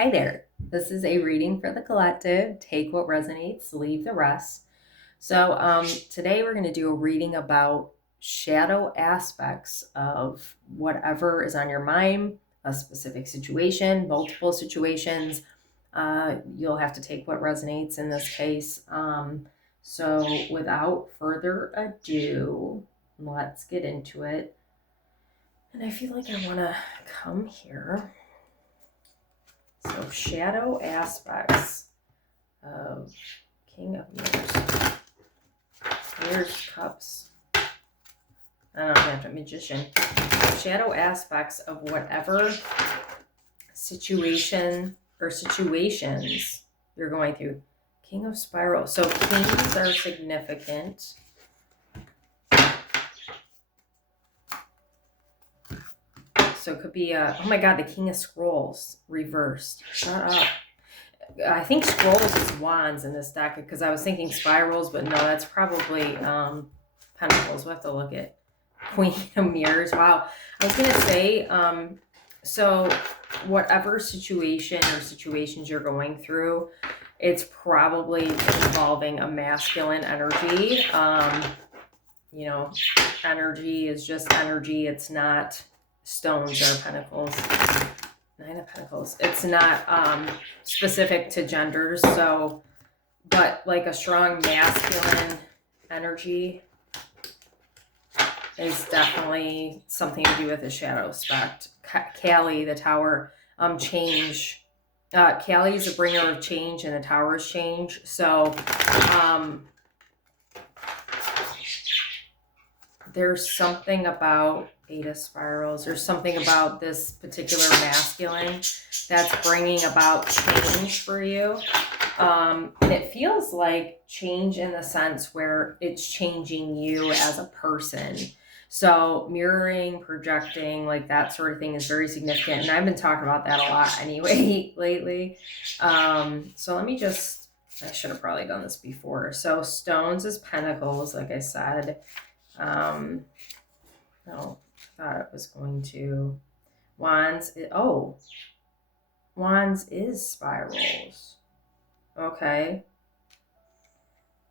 Hi there. This is a reading for the collective. Take what resonates, leave the rest. Today we're going to do a reading about shadow aspects of whatever is on your mind, a specific situation, multiple situations. You'll have to take what resonates in this case. Without further ado, let's get into it. And I feel like I want to come here. So, shadow aspects of King of Mirrors. Mirrors, Cups. I don't know, after Magician. Shadow aspects of whatever situation or situations you're going through. King of Spirals. So, kings are significant. So, it could be, oh my God, the King of Scrolls reversed. Shut up. I think scrolls is wands in this deck because I was thinking spirals, but no, that's probably pentacles. We'll have to look at Queen of Mirrors. Wow. I was going to say, so whatever situation or situations you're going through, it's probably involving a masculine energy. Energy is just energy. It's not stones or pentacles. Nine of Pentacles. It's not specific to genders, but like a strong masculine energy is definitely something to do with the shadow aspect. Callie, the tower, change. Callie is a bringer of change, and the tower is change. So, there's something about Eight of Spirals. There's something about this particular masculine that's bringing about change for you. And it feels like change in the sense where it's changing you as a person. So mirroring, projecting, like that sort of thing is very significant. And I've been talking about that a lot anyway lately. So let me just, I should have probably done this before. So stones is pentacles, like I said. No, I thought it was going to. Wands is spirals. Okay.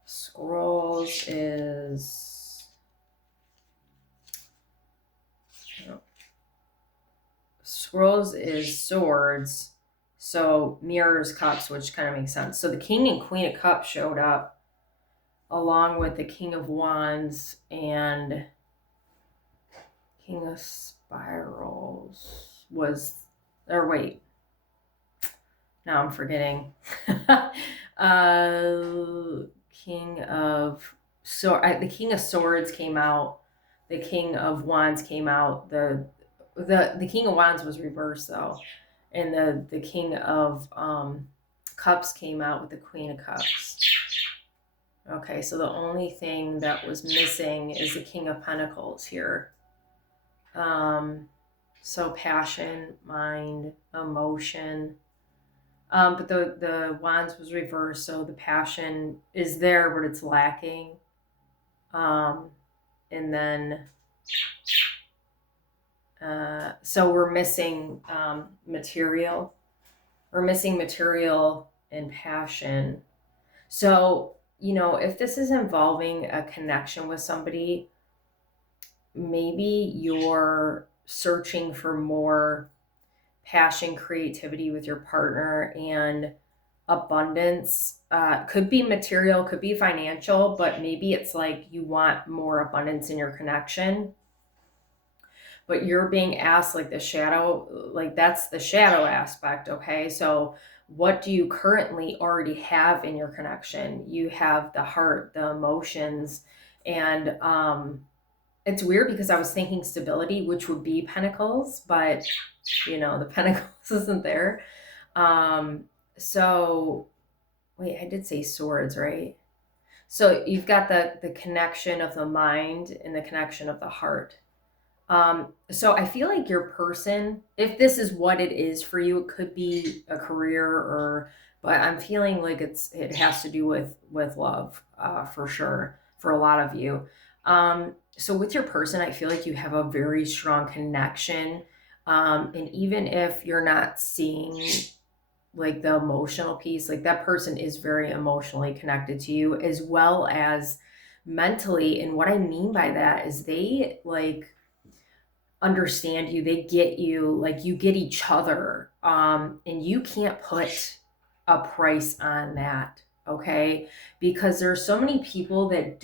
Scrolls is. Scrolls is swords. So mirrors, cups, which kind of makes sense. So the King and Queen of Cups showed up along with the King of Wands and King of Spirals was, or wait, now I'm forgetting. King of the King of Swords came out. The King of Wands came out. The King of Wands was reversed though, and the King of Cups came out with the Queen of Cups. Okay, so the only thing that was missing is the King of Pentacles here. So passion, mind, emotion. But the wands was reversed, so the passion is there, but it's lacking. And then, so we're missing material. We're missing material and passion. So, if this is involving a connection with somebody, maybe you're searching for more passion, creativity with your partner, and abundance. Could be material, could be financial, but maybe it's like you want more abundance in your connection. But you're being asked, like the shadow, like that's the shadow aspect, okay? So what do you currently already have in your connection? You have the heart, the emotions, and it's weird because I was thinking stability, which would be pentacles, but the pentacles isn't there. So wait, I did say swords, right? So you've got the connection of the mind and the connection of the heart. So I feel like your person, if this is what it is for you, it could be a career but I'm feeling like it has to do with love, for sure, for a lot of you. So with your person, I feel like you have a very strong connection. And even if you're not seeing like the emotional piece, like that person is very emotionally connected to you as well as mentally. And what I mean by that is they like understand you, they get you, like you get each other. And you can't put a price on that, okay? Because there's so many people that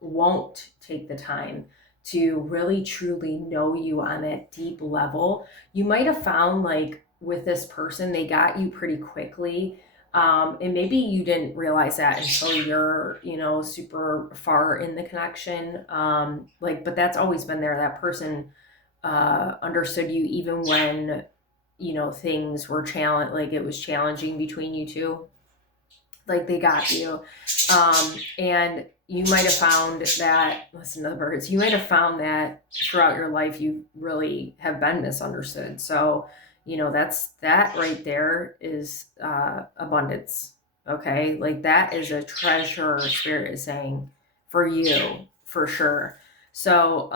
won't take the time to really truly know you on that deep level. You might have found like with this person, they got you pretty quickly. And maybe you didn't realize that until you're, super far in the connection. But that's always been there. That person understood you even when things were like it was challenging between you two. Like they got you. And you might have found that, listen to the birds, you might have found that throughout your life you really have been misunderstood. So that right there is abundance. Okay, like that is a treasure spirit is saying for you, for sure. So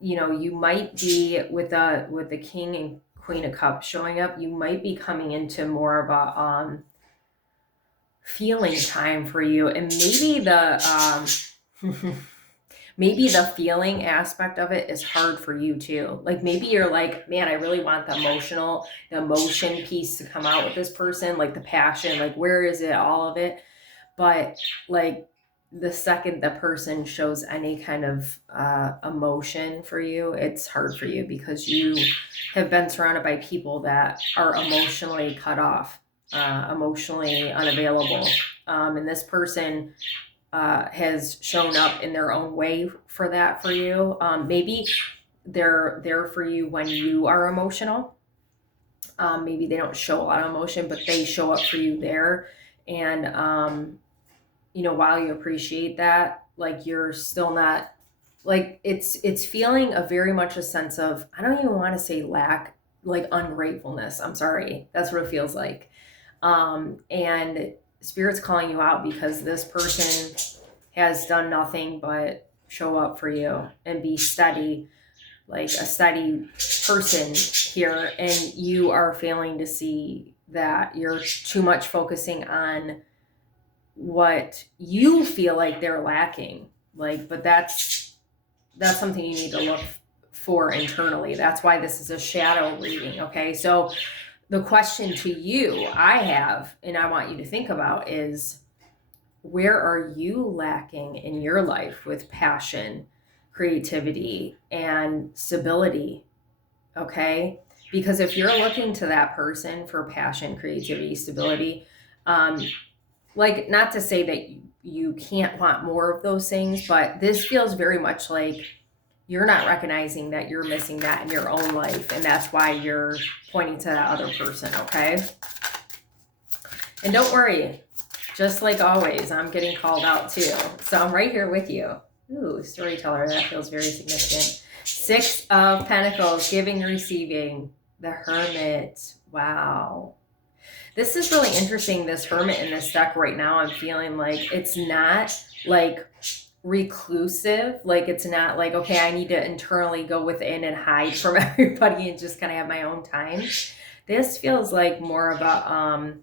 you might be with the king and queen of cups showing up, you might be coming into more of a feeling time for you. And maybe maybe the feeling aspect of it is hard for you too. Like maybe you're like, man, I really want the emotion piece to come out with this person, like the passion, like where is it, all of it. But like the second the person shows any kind of emotion for you, it's hard for you because you have been surrounded by people that are emotionally cut off, emotionally unavailable. And this person has shown up in their own way for that for you. Maybe they're there for you when you are emotional. Maybe they don't show a lot of emotion, but they show up for you there. And while you appreciate that, like you're still not like it's feeling a very much a sense of, I don't even want to say lack, like ungratefulness. I'm sorry. That's what it feels like. And spirit's calling you out because this person has done nothing but show up for you and be steady, like a steady person here. And you are failing to see that you're too much focusing on what you feel like they're lacking. Like, but that's something you need to look for internally. That's why this is a shadow reading. Okay. So the question to you I have, and I want you to think about is, where are you lacking in your life with passion, creativity, and stability? Okay. Because if you're looking to that person for passion, creativity, stability, like not to say that you can't want more of those things, but this feels very much like you're not recognizing that you're missing that in your own life, and that's why you're pointing to that other person. Okay. And don't worry, just like always, I'm getting called out too, so I'm right here with you. Ooh, storyteller, that feels very significant. 6 of Pentacles, giving, receiving. The Hermit. Wow. This is really interesting, this Hermit in this deck right now. I'm feeling like it's not like reclusive. Like it's not like, okay, I need to internally go within and hide from everybody and just kind of have my own time. This feels like more of a,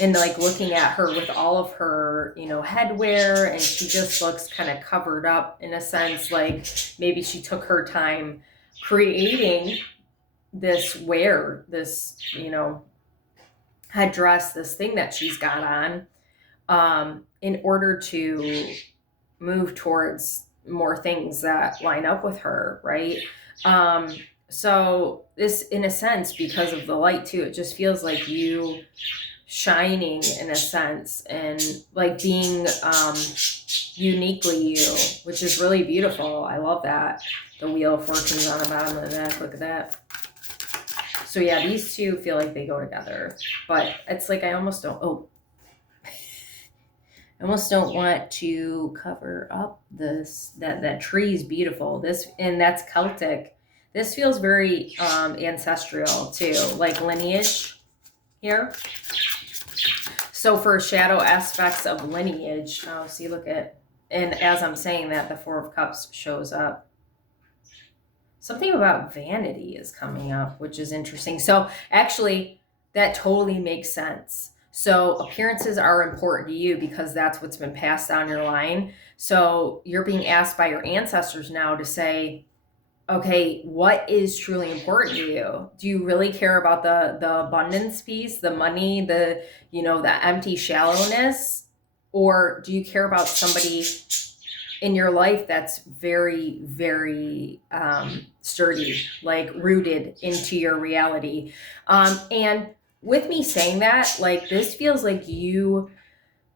and like looking at her with all of her, headwear, and she just looks kind of covered up in a sense, like maybe she took her time creating this wear, this, headdress, this thing that she's got on, in order to move towards more things that line up with her, right? So this, in a sense, because of the light too, it just feels like you shining in a sense and like being uniquely you, which is really beautiful. I love that. The Wheel of Fortune's on the bottom of the deck. Look at that. So yeah, these two feel like they go together, but it's like I almost don't want to cover up this, that tree is beautiful. This, and that's Celtic. This feels very ancestral too, like lineage here. So for shadow aspects of lineage, see, look at, and as I'm saying that, the 4 of Cups shows up. Something about vanity is coming up, which is interesting. So actually, that totally makes sense. So appearances are important to you because that's what's been passed down your line. So you're being asked by your ancestors now to say, okay, what is truly important to you? Do you really care about the abundance piece, the money, the, you know, the empty shallowness? Or do you care about somebody in your life that's very, very sturdy, like rooted into your reality? And with me saying that, like, this feels like you,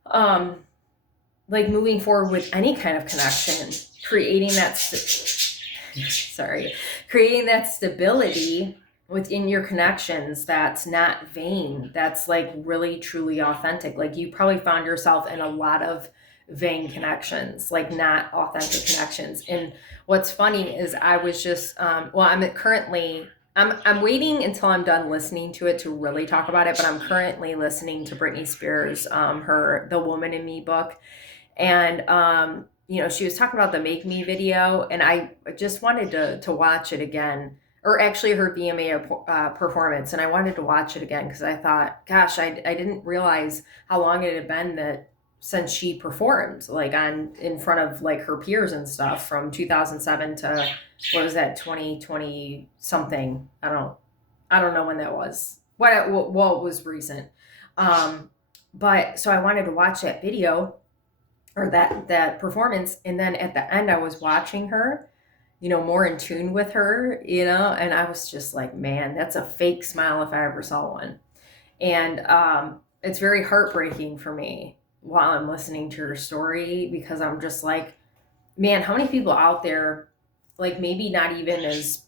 like, moving forward with any kind of connection, creating that creating that stability within your connections that's not vain, that's like really truly authentic. Like, you probably found yourself in a lot of vain connections, like not authentic connections. And what's funny is I was just I'm waiting until I'm done listening to it to really talk about it, but I'm currently listening to Britney Spears, her The Woman in Me book. And you know, she was talking about the Make Me video, and I just wanted to watch it again, or actually her VMA performance, and I wanted to watch it again because I thought, gosh, I didn't realize how long it had been that since she performed, like, on in front of like her peers and stuff, from 2007 to what was that, 2020 something. I don't know when that was. What was recent. But so I wanted to watch that video, or that performance, and then at the end I was watching her, you know, more in tune with her, you know, and I was just like, man, that's a fake smile if I ever saw one. And it's very heartbreaking for me while I'm listening to her story, because I'm just like, man, how many people out there, like, maybe not even as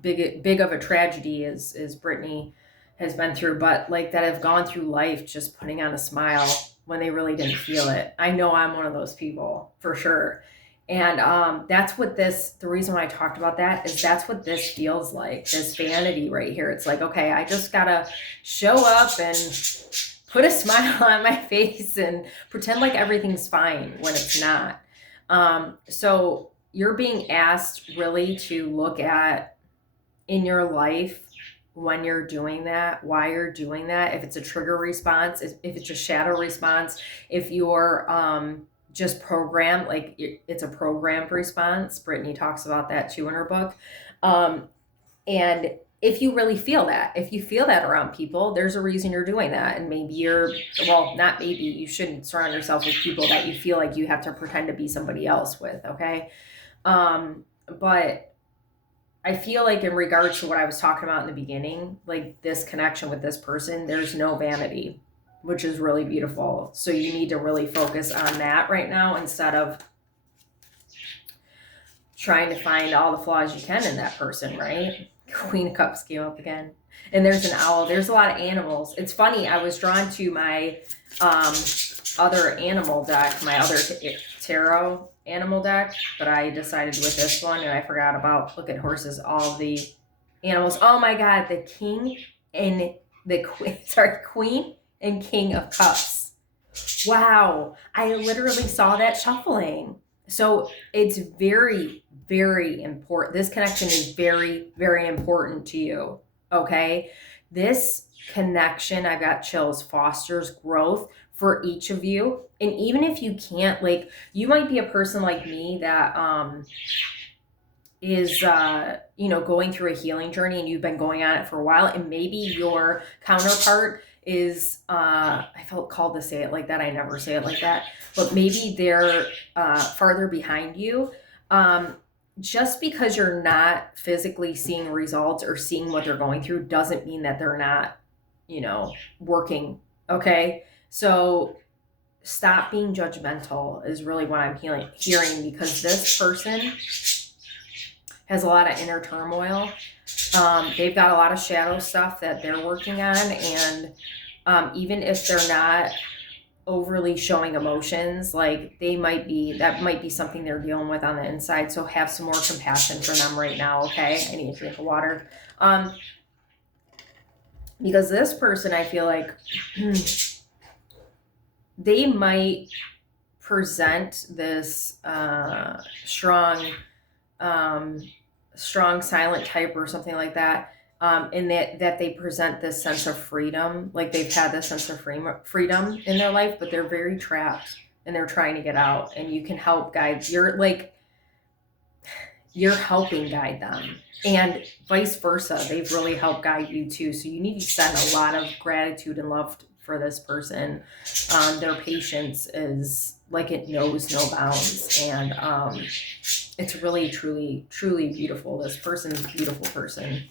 big of a tragedy as Brittany has been through, but like, that have gone through life just putting on a smile when they really didn't feel it. I know I'm one of those people for sure. And that's what the reason why I talked about that is that's what this feels like, this vanity right here. It's like, okay, I just gotta show up and put a smile on my face and pretend like everything's fine when it's not. So you're being asked really to look at in your life when you're doing that, why you're doing that, if it's a trigger response, if it's a shadow response, if you're just programmed, like it's a programmed response. Brittany talks about that too in her book. And if you really feel that, if you feel that around people, there's a reason you're doing that. And maybe not maybe, you shouldn't surround yourself with people that you feel like you have to pretend to be somebody else with, okay? But I feel like in regards to what I was talking about in the beginning, like this connection with this person, there's no vanity, which is really beautiful. So you need to really focus on that right now instead of trying to find all the flaws you can in that person, right? Queen of Cups came up again. And there's an owl. There's a lot of animals. It's funny. I was drawn to my other animal deck, my other tarot animal deck, but I decided with this one, and I forgot about, look at horses, all the animals. Oh my God, the king and the queen, queen and king of cups. Wow, I literally saw that shuffling. So it's very, very important. This connection is very, very important to you, okay? This connection, I've got chills, fosters growth for each of you. And even if you can't, like, you might be a person like me that is you know, going through a healing journey, and you've been going on it for a while, and maybe your counterpart is I felt called to say it like that, I never say it like that, but maybe they're farther behind you. Just because you're not physically seeing results or seeing what they're going through doesn't mean that they're not, you know, working, okay? So stop being judgmental is really what I'm hearing, because this person has a lot of inner turmoil. They've got a lot of shadow stuff that they're working on, and even if they're not overly showing emotions, like that might be something they're dealing with on the inside. So have some more compassion for them right now, okay? I need to drink water. Because this person, I feel like they might present this strong silent type or something like that. in that they present this sense of freedom, like they've had this sense of freedom in their life, but they're very trapped and they're trying to get out. And you can help guide. You're helping guide them, and vice versa. They've really helped guide you too. So you need to send a lot of gratitude and love for this person. Their patience is like it knows no bounds, and it's really, truly, truly beautiful. This person's a beautiful person.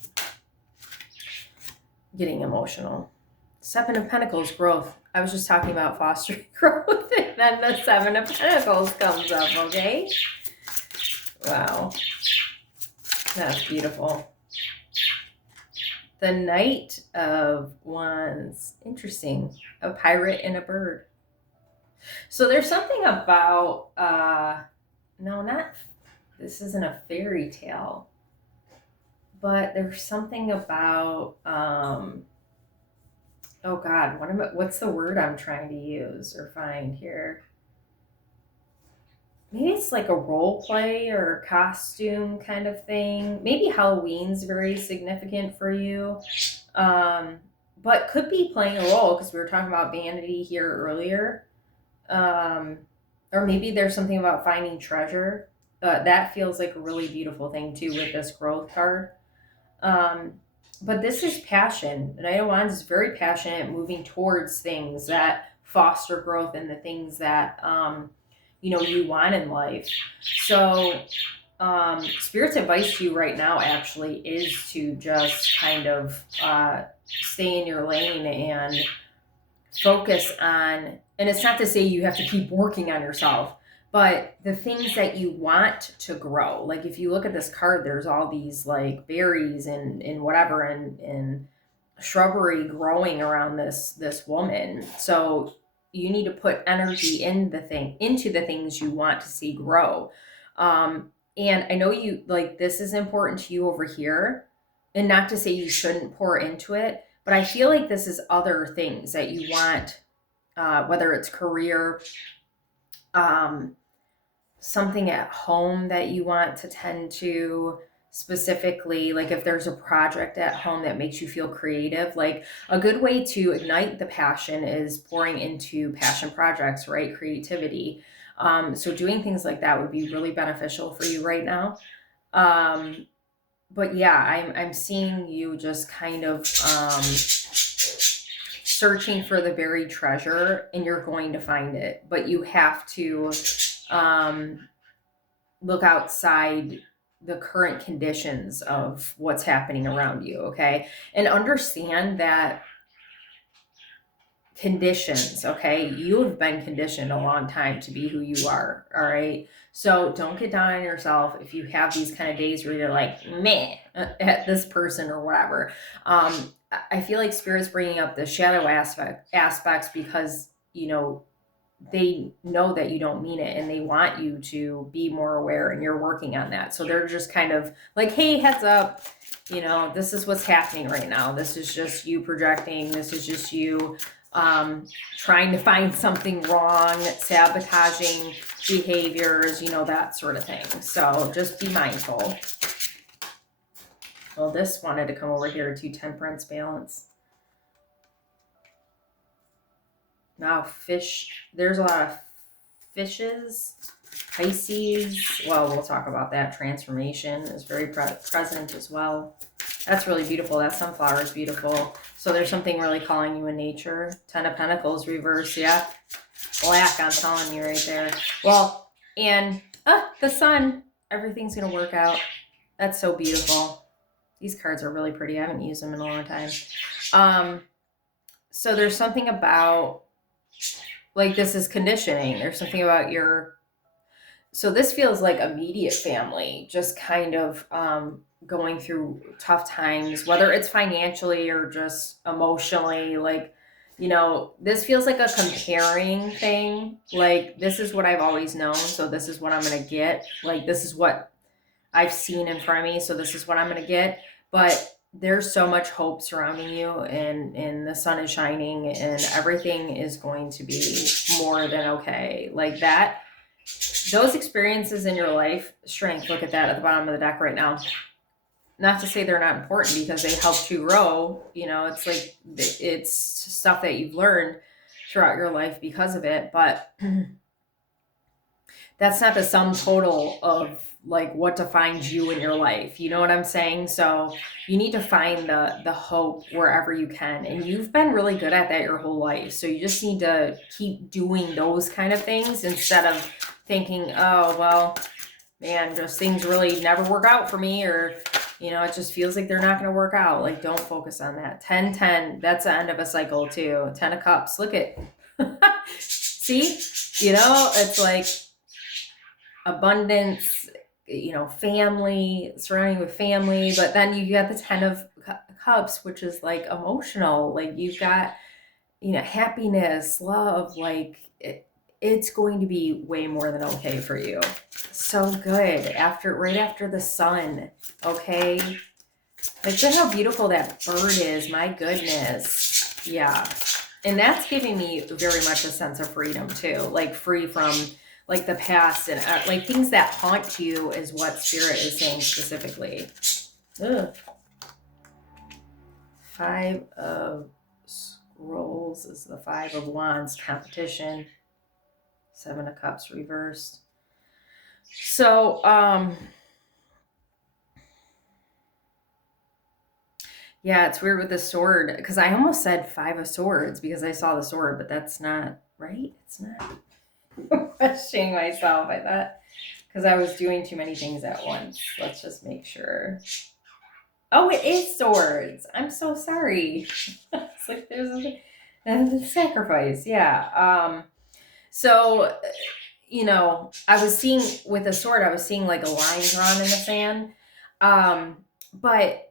Getting emotional. Seven of Pentacles, growth. I was just talking about fostering growth, and then the Seven of Pentacles comes up, okay? Wow. That's beautiful. The Knight of Wands. Interesting. A pirate and a bird. So there's something about, this isn't a fairy tale, but there's something about, oh God, what's the word I'm trying to use or find here? Maybe it's like a role play or a costume kind of thing. Maybe Halloween's very significant for you. But could be playing a role, because we were talking about vanity here earlier. Or maybe there's something about finding treasure. That feels like a really beautiful thing too with this growth card. But this is passion. The Knight of Wands is very passionate, moving towards things that foster growth and the things that you want in life. So Spirit's advice to you right now actually is to just kind of stay in your lane and focus on, and it's not to say you have to keep working on yourself, but the things that you want to grow. Like if you look at this card, there's all these like berries and whatever and shrubbery growing around this woman. So you need to put energy into the things you want to see grow. And I know you like this is important to you over here, and not to say you shouldn't pour into it, but I feel like this is other things that you want, whether it's career, something at home that you want to tend to, specifically, like if there's a project at home that makes you feel creative. Like a good way to ignite the passion is pouring into passion projects, right? Creativity. So doing things like that would be really beneficial for you right now. But yeah, I'm seeing you just kind of searching for the buried treasure, and you're going to find it, but you have to look outside the current conditions of what's happening around you, okay? And understand that conditions, okay? You have been conditioned a long time to be who you are, all right? So don't get down on yourself if you have these kind of days where you're like, meh, at this person or whatever. I feel like Spirit's bringing up the shadow aspects because, they know that you don't mean it, and they want you to be more aware, and you're working on that. So they're just kind of like, hey, heads up, this is what's happening right now. This is just you projecting. This is just you trying to find something wrong, sabotaging behaviors, that sort of thing. So just be mindful. Well, this wanted to come over here to temperance, balance. Now fish, there's a lot of fishes, Pisces. Well, we'll talk about that. Transformation is very present as well. That's really beautiful. That sunflower is beautiful. So there's something really calling you in nature. Ten of Pentacles reverse. Yeah. Black, I'm telling you right there. Well, and the sun. Everything's going to work out. That's so beautiful. These cards are really pretty. I haven't used them in a long time. So there's something about, like, this is conditioning. There's something about so this feels like immediate family, just kind of going through tough times, whether it's financially or just emotionally. Like, this feels like a comparing thing. Like, this is what I've always known, so this is what I'm going to get. Like, this is what I've seen in front of me, so this is what I'm going to get. But there's so much hope surrounding you, and the sun is shining, and everything is going to be more than okay. Like that, those experiences in your life, strength, look at that at the bottom of the deck right now. not to say they're not important because they helped you grow. It's like it's stuff that you've learned throughout your life because of it, but that's not the sum total of like what defines you in your life. You know what I'm saying? So you need to find the hope wherever you can. And you've been really good at that your whole life. So you just need to keep doing those kind of things instead of thinking, oh, well, man, just things really never work out for me, or it just feels like they're not going to work out. Like, don't focus on that. 10-10, that's the end of a cycle too. 10 of cups, look at see, it's like abundance, family, surrounding with family, but then you got the 10 of cups, which is like emotional. Like, you've got happiness, love, like it's going to be way more than okay for you. So good. Right after the sun. Okay, like, look how beautiful that bird is. My goodness. Yeah. And that's giving me very much a sense of freedom too, like free from like the past and like things that haunt you is what Spirit is saying specifically. Ugh. 5 of Scrolls is the 5 of Wands, competition. 7 of Cups reversed. So, yeah, it's weird with the sword because I almost said 5 of Swords because I saw the sword, but that's not right. It's not. I'm questioning myself. I thought because I was doing too many things at once. Let's just make sure. Oh, it is swords. I'm so sorry. It's like there's a sacrifice. Yeah. So, I was seeing with a sword, I was seeing like a line drawn in the sand. But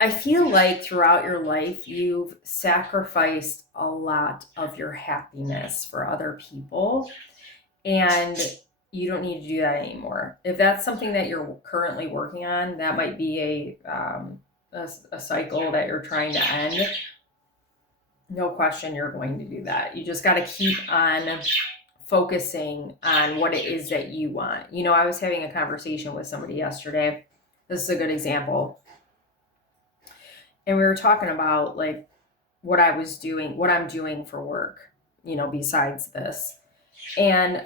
I feel like throughout your life, you've sacrificed a lot of your happiness for other people, and you don't need to do that anymore. If that's something that you're currently working on, that might be a cycle that you're trying to end. No question, you're going to do that. You just got to keep on focusing on what it is that you want. I was having a conversation with somebody yesterday. This is a good example. And we were talking about like what I'm doing for work, besides this. And,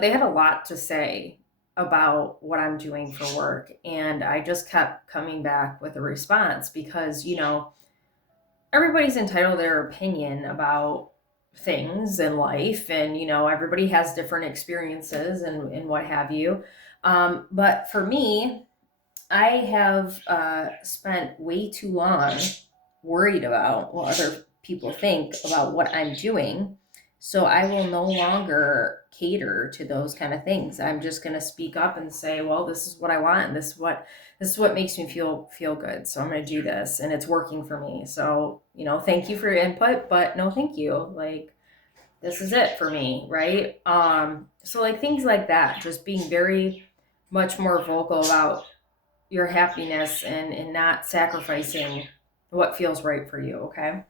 they had a lot to say about what I'm doing for work. And I just kept coming back with a response because, everybody's entitled to their opinion about things in life. And, everybody has different experiences and what have you. But for me, I have spent way too long worried about what other people think about what I'm doing. So I will no longer cater to those kind of things. I'm just going to speak up and say, well, this is what I want, and this is what makes me feel good. So I'm going to do this, and it's working for me. So, thank you for your input, but no thank you. Like, this is it for me, right? So like things like that, just being very much more vocal about your happiness and not sacrificing what feels right for you, okay?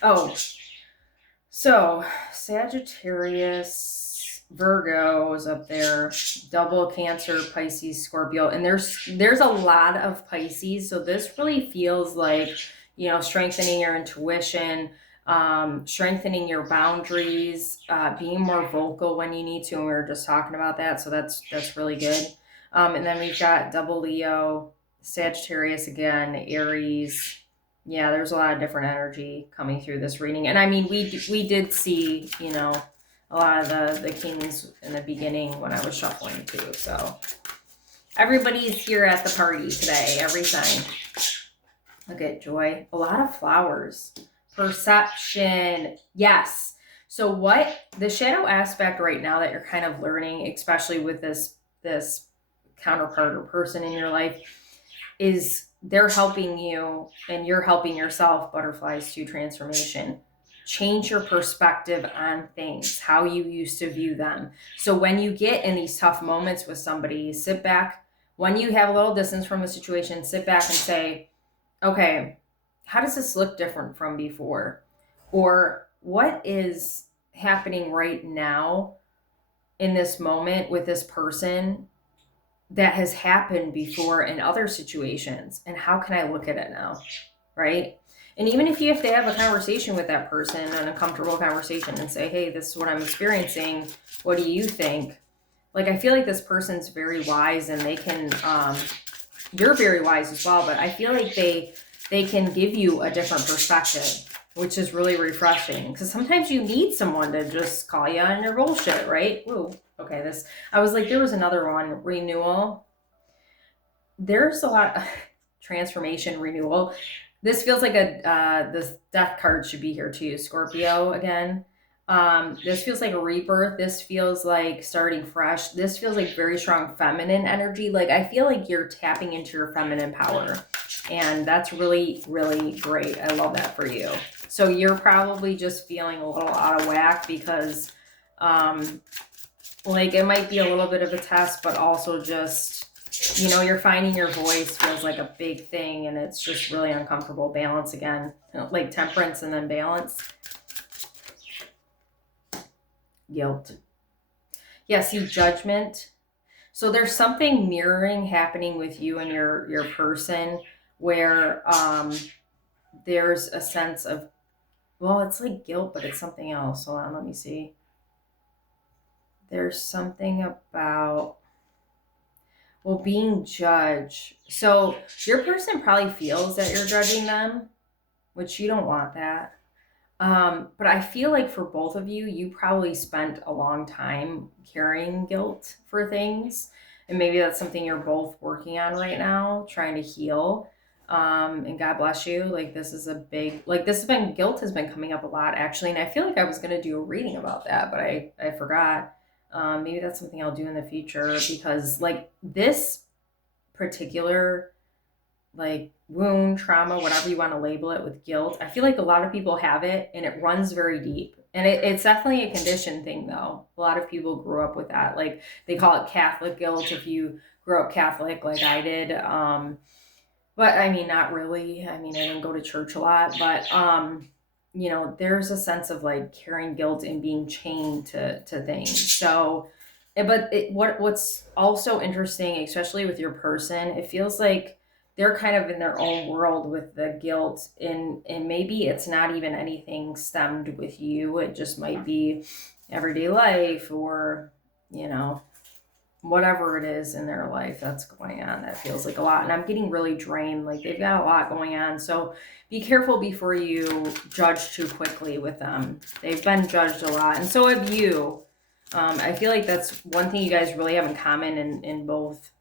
Oh, so Sagittarius, Virgo is up there, double Cancer, Pisces, Scorpio, and there's a lot of Pisces, so this really feels like, strengthening your intuition, strengthening your boundaries, being more vocal when you need to, and we were just talking about that, so that's really good. And then we've got double Leo, Sagittarius again, Aries. Yeah, there's a lot of different energy coming through this reading, and I mean, we did see, a lot of the kings in the beginning when I was shuffling too. So everybody's here at the party today. Every sign. Look at Joy. A lot of flowers. Perception. Yes. So what the shadow aspect right now that you're kind of learning, especially with this counterpart or person in your life, is they're helping you and you're helping yourself, butterflies to transformation. Change your perspective on things, how you used to view them. So when you get in these tough moments with somebody, sit back. When you have a little distance from the situation, sit back and say, okay, how does this look different from before? Or what is happening right now in this moment with this person that has happened before in other situations. And how can I look at it now? Right? And even if you have to have a conversation with that person, an uncomfortable conversation, and say, hey, this is what I'm experiencing. What do you think? Like, I feel like this person's very wise, and they can, you're very wise as well, but I feel like they can give you a different perspective, which is really refreshing, because sometimes you need someone to just call you on your bullshit, right? Ooh, okay, I was like, there was another one, renewal. There's a lot of transformation, renewal. This feels like this death card should be here too, Scorpio again. This feels like a rebirth. This feels like starting fresh. This feels like very strong feminine energy. Like, I feel like you're tapping into your feminine power. And that's really, really great. I love that for you. So you're probably just feeling a little out of whack because, like, it might be a little bit of a test, but also just, you're finding your voice feels like a big thing, and it's just really uncomfortable. Balance again, like temperance and then balance. Guilt. Yeah, see, judgment. So there's something mirroring happening with you and your person where there's a sense of, well, it's like guilt, but it's something else. Hold on, let me see. There's something about, well, being judged. So your person probably feels that you're judging them, which you don't want that. But I feel like for both of you, you probably spent a long time carrying guilt for things. And maybe that's something you're both working on right now, trying to heal. And God bless you. Like, this is a big, like, guilt has been coming up a lot actually. And I feel like I was going to do a reading about that, but I forgot. Maybe that's something I'll do in the future, because like this particular, like, wound, trauma, whatever you want to label it, with guilt, I feel like a lot of people have it, and it runs very deep. And it's definitely a conditioned thing, though. A lot of people grew up with that. Like, they call it Catholic guilt if you grew up Catholic, like I did. But I mean, not really. I mean, I didn't go to church a lot, but there's a sense of like carrying guilt and being chained to things. So, but what's also interesting, especially with your person, it feels like they're kind of in their own world with the guilt, and maybe it's not even anything stemmed with you. It just might be everyday life, or whatever it is in their life that's going on that feels like a lot. And I'm getting really drained. Like, they've got a lot going on. So be careful before you judge too quickly with them. They've been judged a lot, and so have you. I feel like that's one thing you guys really have in common, in both.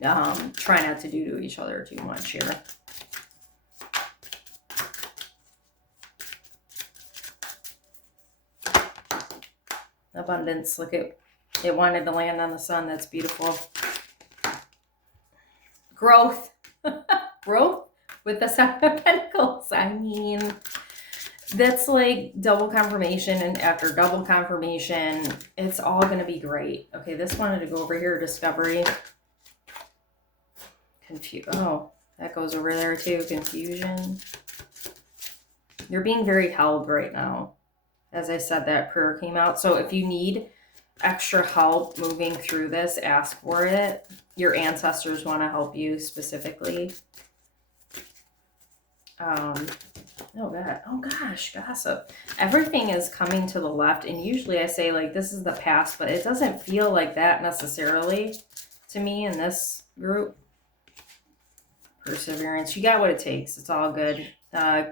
Try not to do to each other too much here. Abundance. Look at it, wanted to land on the sun. That's beautiful. Growth. Growth with the Seven of Pentacles. I mean, that's like double confirmation, and after double confirmation, it's all going to be great. Okay, this wanted to go over here. Discovery. Oh, that goes over there too. Confusion. You're being very held right now. As I said, that prayer came out. So if you need extra help moving through this, ask for it. Your ancestors want to help you specifically. Oh gosh, gossip. Everything is coming to the left, and usually I say like this is the past, but it doesn't feel like that necessarily to me in this group. Perseverance. You got what it takes. It's all good.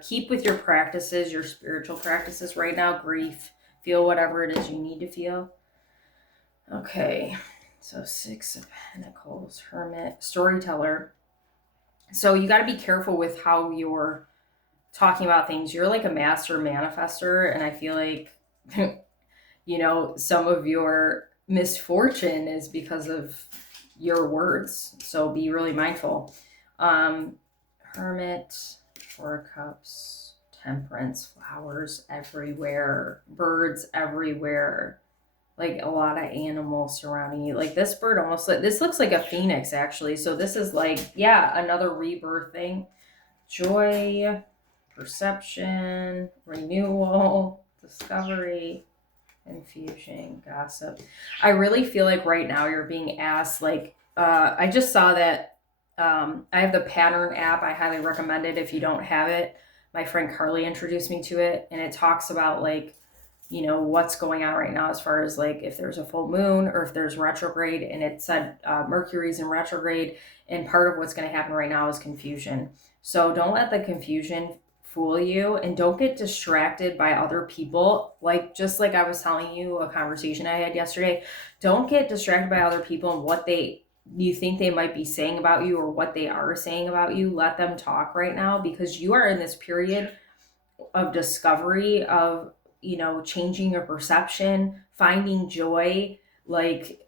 Keep with your practices, your spiritual practices right now. Grief. Feel whatever it is you need to feel. Okay. So 6 of Pentacles, Hermit, Storyteller. So you got to be careful with how you're talking about things. You're like a master manifester, and I feel like, some of your misfortune is because of your words. So be really mindful. Hermit, 4 of Cups, Temperance, flowers everywhere, birds everywhere, like a lot of animals surrounding you. Like this bird almost, like this looks like a phoenix actually. So this is like, yeah, another rebirth thing. Joy, perception, renewal, the discovery, confusion, gossip. I really feel like right now you're being asked, like, I just saw that I have the Pattern app. I highly recommend it if you don't have it. My friend Carly introduced me to it, and it talks about, like, what's going on right now as far as, like, if there's a full moon or if there's retrograde. And it said Mercury's in retrograde, and part of what's going to happen right now is confusion. So don't let the confusion fool you, and don't get distracted by other people. Like, just like I was telling you, a conversation I had yesterday, don't get distracted by other people and what you think they might be saying about you, or what they are saying about you. Let them talk right now, because you are in this period of discovery, of changing your perception, finding joy, like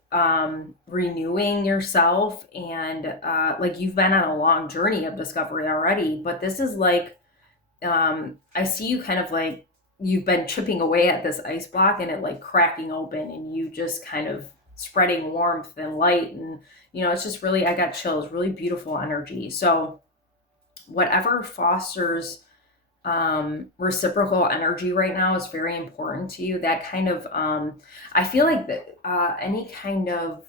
renewing yourself. And like, you've been on a long journey of discovery already, but this is like, I see you kind of like you've been chipping away at this ice block, and it like cracking open, and you just kind of spreading warmth and light. And it's just really, I got chills, really beautiful energy. So whatever fosters reciprocal energy right now is very important to you. That kind of I feel like that any kind of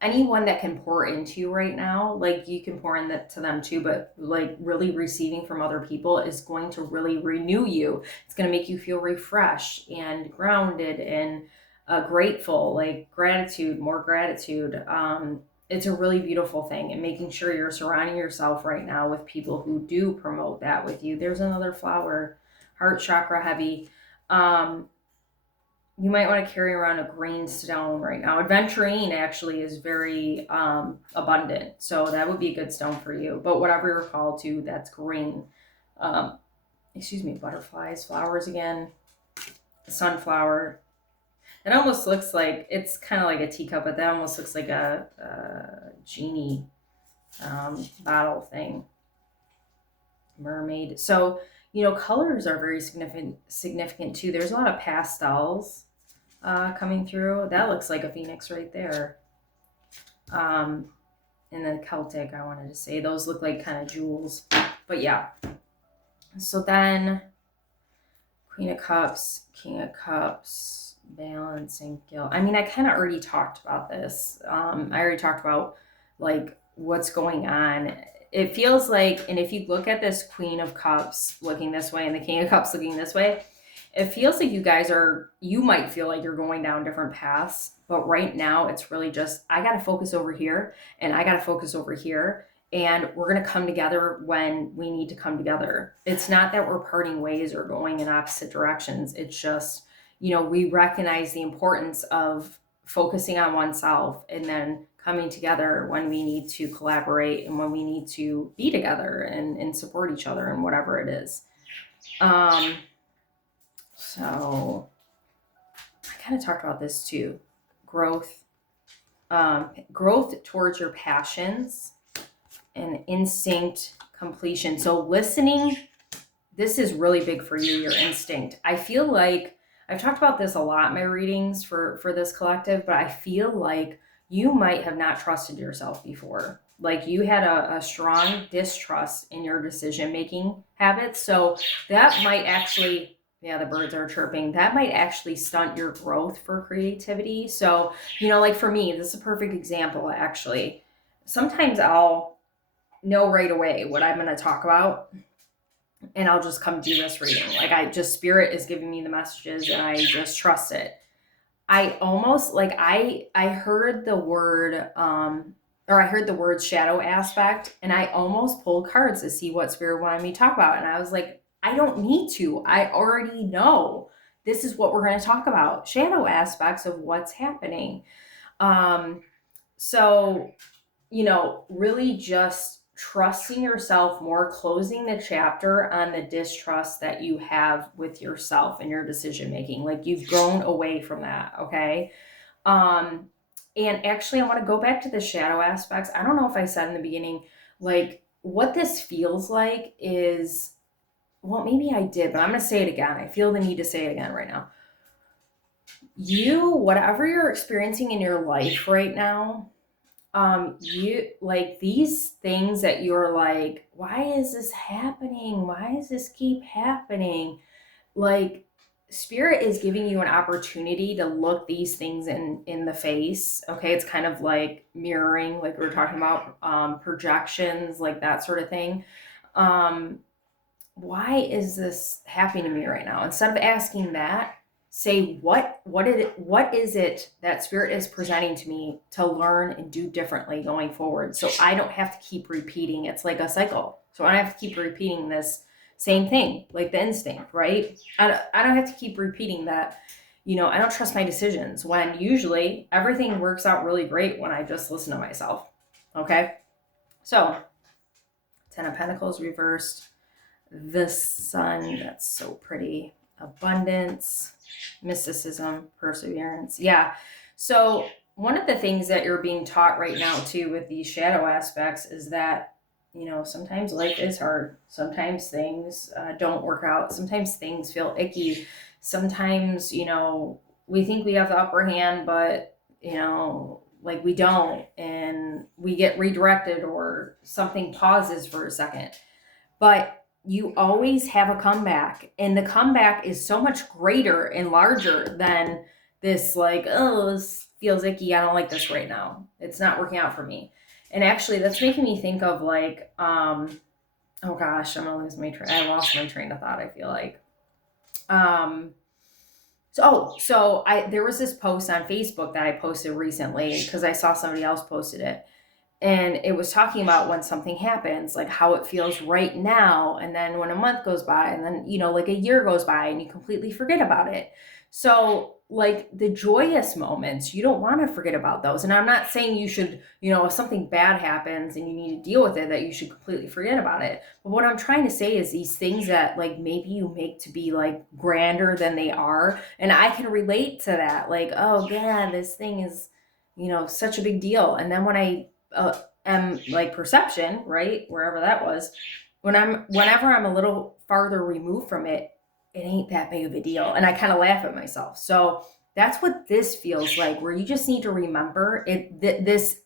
anyone that can pour into you right now, like, you can pour to them too, but like really receiving from other people is going to really renew you. It's going to make you feel refreshed and grounded and grateful, like gratitude, more gratitude. It's a really beautiful thing, and making sure you're surrounding yourself right now with people who do promote that with you. There's another flower, heart chakra heavy. You might want to carry around a green stone right now. Aventurine actually is very abundant, so that would be a good stone for you. But whatever you're called to, that's green. Excuse me, butterflies, flowers again, sunflower. It almost looks like, it's kind of like a teacup, but that almost looks like a genie bottle thing. Mermaid. So, colors are very significant too. There's a lot of pastels coming through. That looks like a phoenix right there. And then Celtic, I wanted to say, those look like kind of jewels. But yeah. So then Queen of Cups, King of Cups, balance and guilt. I mean, I kind of already talked about this. I already talked about, like, what's going on. It feels like, and if you look at this Queen of Cups looking this way and the King of Cups looking this way, it feels like you might feel like you're going down different paths, but right now it's really just, I got to focus over here, and I got to focus over here, and we're going to come together when we need to come together. It's not that we're parting ways or going in opposite directions. It's just, we recognize the importance of focusing on oneself, and then coming together when we need to collaborate, and when we need to be together and support each other and whatever it is. So I kind of talked about this too. Growth towards your passions, and instinct completion. So listening, this is really big for you, your instinct. I feel like I've talked about this a lot in my readings for this collective, but I feel like you might have not trusted yourself before. Like, you had a strong distrust in your decision-making habits. So that might actually, yeah, the birds are chirping. That might actually stunt your growth for creativity. So, like for me, this is a perfect example, actually. Sometimes I'll know right away what I'm going to talk about, and I'll just come do this reading. Like, spirit is giving me the messages, and I just trust it. I almost, like, I heard the word, or I heard the word shadow aspect, and I almost pulled cards to see what spirit wanted me to talk about. And I was like, I don't need to. I already know this is what we're going to talk about. Shadow aspects of what's happening. So, really just trusting yourself more, closing the chapter on the distrust that you have with yourself and your decision making. Like, you've grown away from that, okay? And actually, I want to go back to the shadow aspects. I don't know if I said in the beginning, like, what this feels like is, well, maybe I did, but I'm going to say it again. I feel the need to say it again right now. Whatever you're experiencing in your life right now, you, like, these things that you're like, why is this happening? Why does this keep happening? Like, Spirit is giving you an opportunity to look these things in the face. Okay, it's kind of like mirroring, like we were talking about, projections, like that sort of thing. um why is this happening to me right now? Instead of asking that, say what is it that spirit is presenting to me to learn and do differently going forward, so I don't have to keep repeating. It's like a cycle, so I don't have to keep repeating this same thing, like the instinct, right? I don't have to keep repeating that. I don't trust my decisions, when usually everything works out really great when I just listen to myself. Okay, so 10 of Pentacles reversed, the Sun, that's so pretty, abundance, mysticism, perseverance. Yeah. So one of the things that you're being taught right now too with these shadow aspects is that, sometimes life is hard. Sometimes things don't work out. Sometimes things feel icky. Sometimes, we think we have the upper hand, but, like we don't, and we get redirected or something pauses for a second. But you always have a comeback, and the comeback is so much greater and larger than this, like, oh, this feels icky, I don't like this right now, it's not working out for me. And actually that's making me think of like, oh gosh, I lost my train of thought, I feel like. So there was this post on Facebook that I posted recently because I saw somebody else posted it, and it was talking about when something happens, like how it feels right now, and then when a month goes by, and then like a year goes by and you completely forget about it. So like the joyous moments, you don't want to forget about those. And I'm not saying you should, if something bad happens and you need to deal with it, that you should completely forget about it. But what I'm trying to say is these things that like maybe you make to be like grander than they are, and I can relate to that, like, oh yeah, this thing is such a big deal. And then when I am like perception, right, wherever that was, whenever I'm a little farther removed from it, it ain't that big of a deal, and I kind of laugh at myself. So that's what this feels like, where you just need to remember this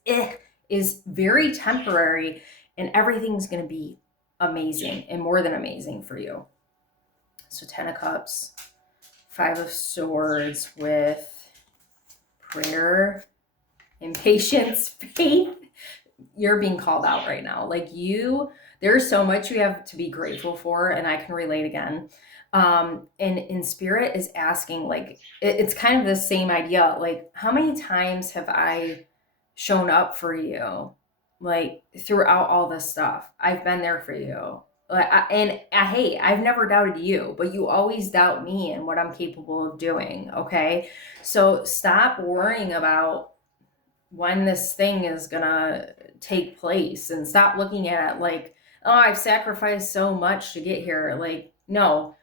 is very temporary, and everything's going to be amazing and more than amazing for you. So 10 of Cups, 5 of Swords with prayer, impatience, faith. You're being called out right now. Like there's so much you have to be grateful for, and I can relate again. And spirit is asking, like, it's kind of the same idea. Like, how many times have I shown up for you? Like throughout all this stuff, I've been there for you. Hey, I've never doubted you, but you always doubt me and what I'm capable of doing. Okay. So stop worrying about when this thing is gonna take place, and stop looking at it like, oh, I've sacrificed so much to get here. Like, no,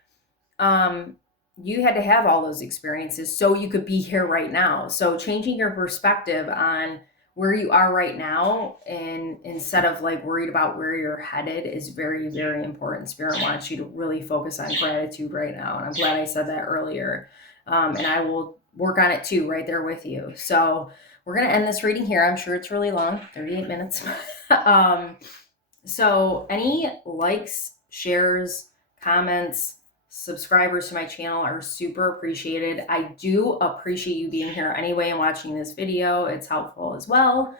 you had to have all those experiences so you could be here right now. So changing your perspective on where you are right now, and instead of like worried about where you're headed, is very, very important. Spirit wants you to really focus on gratitude right now, and I'm glad I said that earlier. And I will work on it too, right there with you. So we're going to end this reading here. I'm sure it's really long, 38 minutes. So any likes, shares, comments, subscribers to my channel are super appreciated. I do appreciate you being here anyway and watching this video. It's helpful as well.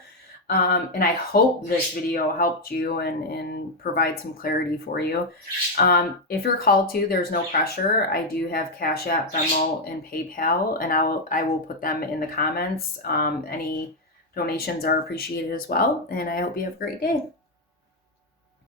And I hope this video helped you and provide some clarity for you. If you're called to, there's no pressure. I do have CashApp, Venmo, and PayPal, and I will put them in the comments. Any donations are appreciated as well. And I hope you have a great day.